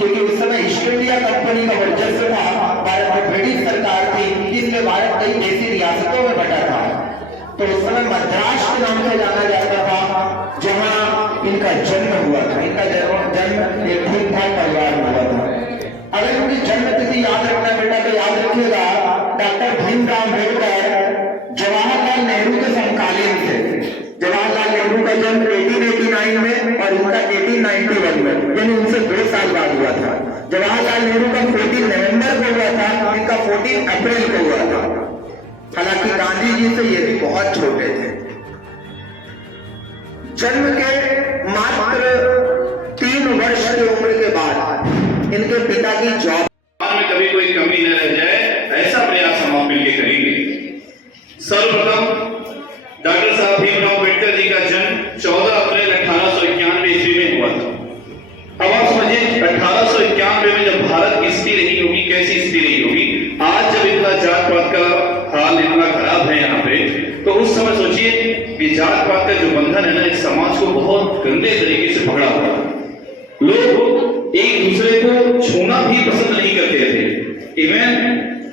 क्योंकि उस समय ईस्ट इंडिया कंपनी का वर्चस्व था, भारत में ब्रिटिश सरकार थी, इसलिए भारत कई देशी रियासतों में बटा था। तो उस समय मद्रास के नाम से जाना जाता था, जहां इनका जन्म हुआ था। इनका जन्म एक ठीक ठाक परिवार में हुआ था। अगर इनकी जन्म तिथि याद रखना बेटा तो याद रखिएगा, डॉक्टर भीमराव अम्बेडकर जवाहरलाल नेहरू के समकालीन थे। जवाहरलाल नेहरू का जन्म 1889 में और इनका 1891 में, यानी उनसे 2 साल बाद हुआ था। जवाहरलाल नेहरू का 14 नवंबर को हुआ था, इनका 14 अप्रैल को हुआ था। हालांकि गांधी जी से ये भी बहुत छोटे थे। जन्म के मात्र 3 वर्ष की उम्र के बाद इनके पिता की जॉब में कभी कोई कमी न रह जाए, ऐसा प्रयास हम मिलकर करेंगे। सर्वप्रथम डॉक्टर साहब भीमराव अम्बेडकर जी का जन्म 14 अप्रैल 1891 ईस्वी में हुआ था। अब आप समझिए 1891 में जब भारत की स्थिति रही होगी, कैसी स्थिति रही होगी। आज जब इतना जात पात का हाल इतना खराब है यहाँ पे, तो उस समय सोचिए कि जात पात का जो बंधन है ना, इस समाज को बहुत गंदे तरीके से पकड़ा हुआ था। लोग एक दूसरे को छूना भी पसंद नहीं करते थे। इवन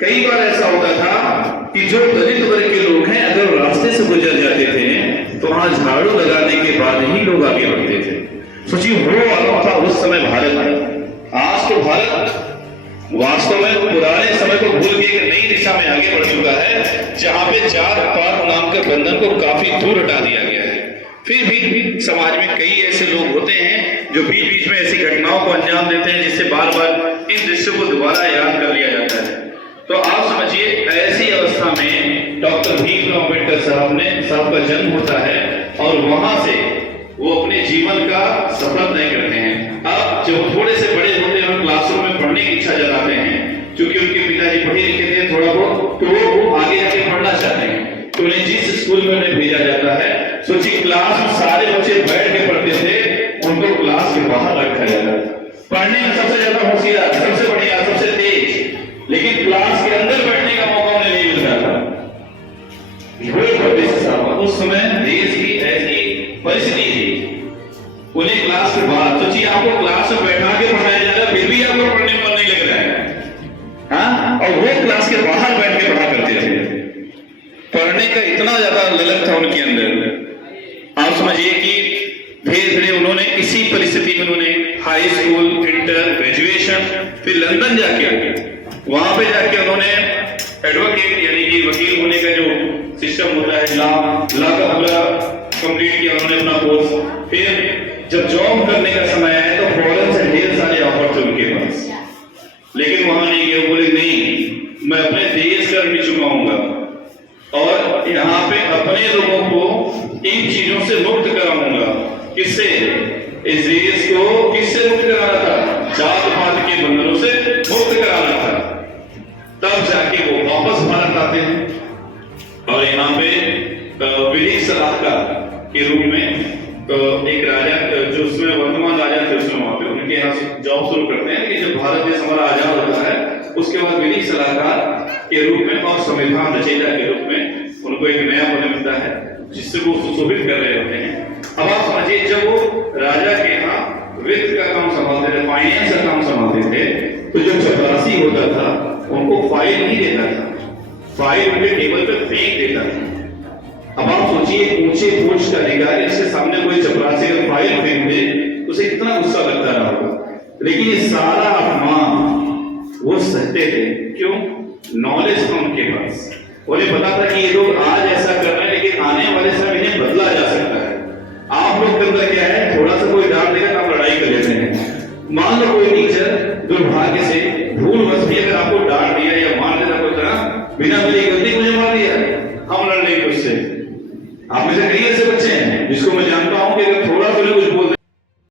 कई बार ऐसा होता था कि जो दलित वर्ग के लोग हैं, अगर रास्ते से गुजर जाते थे तो वहां झाड़ू लगाने के बाद ही लोग आगे बढ़ते थे। सोचिए वो वाला था उस समय भारत। आज तो भारत वास्तव में पुराने समय को भूल के एक नई दिशा में आगे बढ़ चुका है, जहां पे जात पात नाम के बंधन को काफी दूर हटा दिया गया है। फिर भी समाज में कई ऐसे लोग होते हैं जो बीच बीच में ऐसी घटनाओं को अंजाम देते हैं, जिससे बार बार इन दृश्यों को दोबारा याद कर लिया जाता है। तो आप समझिए ऐसी अवस्था में डॉक्टर भीमराव अम्बेडकर साहब का जन्म होता है और वहां से वो अपने जीवन का सफर तय करते हैं। अब जब थोड़े से बड़े होते हैं और क्लासरूम में पढ़ने की इच्छा जताते हैं, क्योंकि उनके पिताजी पढ़े लिखे थे थोड़ा बहुत, तो वो आगे जाके पढ़ना चाहते हैं। तो उन्हें जिस स्कूल में उन्हें भेजा जाता है, सोचिए क्लास में सारे बच्चे बैठ के पढ़ते थे, उनको क्लास के बाहर रखा जाता था। पढ़ने में सबसे ज्यादा होशियार, सबसे बढ़िया, सबसे तेज, लेकिन क्लास के अंदर बैठने का मौका उन्हें नहीं मिलता था। उस समय देश की ऐसी परिस्थिति थी, उन्हें क्लास के बाहर, सोचिए आपको क्लास में बैठा के पढ़ाया जा रहा है, फिर भी आपको पढ़ने में मन नहीं लग रहा है, हाँ? और वो क्लास के बाहर बैठ के पढ़ा करते थे। पढ़ने का इतना ज्यादा ललक था उनके अंदर। आप समझिए कि धीरे धीरे उन्होंने इसी परिस्थिति में उन्होंने हाई स्कूल, इंटर, ग्रेजुएशन, फिर लंदन जाके वहां पे जाके उन्होंने एडवोकेट यानी कि वकील होने का जो सिस्टम होता है, लॉ का पूरा कंप्लीट किया उन्होंने अपना कोर्स। फिर जब जॉब करने का समय आया तो फॉरेन से ढेर सारे ऑफर थे उनके पास, लेकिन वहां नहीं गए। बोले नहीं, मैं अपने देश का भी चुकाऊंगा और यहाँ पे अपने लोगों को इन चीजों से मुक्त कराऊंगा। किससे? इस देश को किससे मुक्त कराना था? जात पात के बंधनों से मुक्त कराना था। तब जाके वो वापस भारत आते हैं और यहाँ पे विधिक सलाहकार के रूप में एक राजा, जो उसमें वर्तमान राजा थे उसमें, वहां पे उनके यहाँ जॉब शुरू करते हैं। कि जब भारत देश हमारा आजाद होता है, उसके बाद विधिक सलाहकार के रूप में और संविधान रचयिता के रूप में उनको एक नया पद मिलता है, जिससे वो सुशोभित कर रहे होते हैं। अब आप समझिए जब वो राजा के यहाँ वित्त का काम संभालते थे, फाइनेंस का काम संभालते थे, तो जो चपरासी होता था उनको फाइल नहीं देता था, फाइल उनके टेबल पे फेंक देता था। अब आप सोचिए ऊंचे पोस्ट का अधिकारी, इसके सामने कोई चपरासी अगर फाइल फेंक दे, उसे कितना गुस्सा लगता रहा होगा। लेकिन ये सारा अपमान वो सहते थे। क्यों? नॉलेज था उनके पास। उन्हें पता था कि ये लोग आज ऐसा कर रहे हैं, लेकिन आने वाले समय इन्हें बदला जा सकता है। आप लोग के अंदर क्या है, थोड़ा सा कोई डांट देगा तो आप लड़ाई कर लेते हैं। मान लो कोई टीचर दुर्भाग्य से भूलवश भी अगर आपको डांट दिया या मार देना कोई तरह, बिना मेरी गलती मुझे मार दिया, हम लड़ लेंगे उससे। आप में से कई ऐसे बच्चे हैं जिसको मैं जानता हूं कि अगर थोड़ा सा कुछ बोल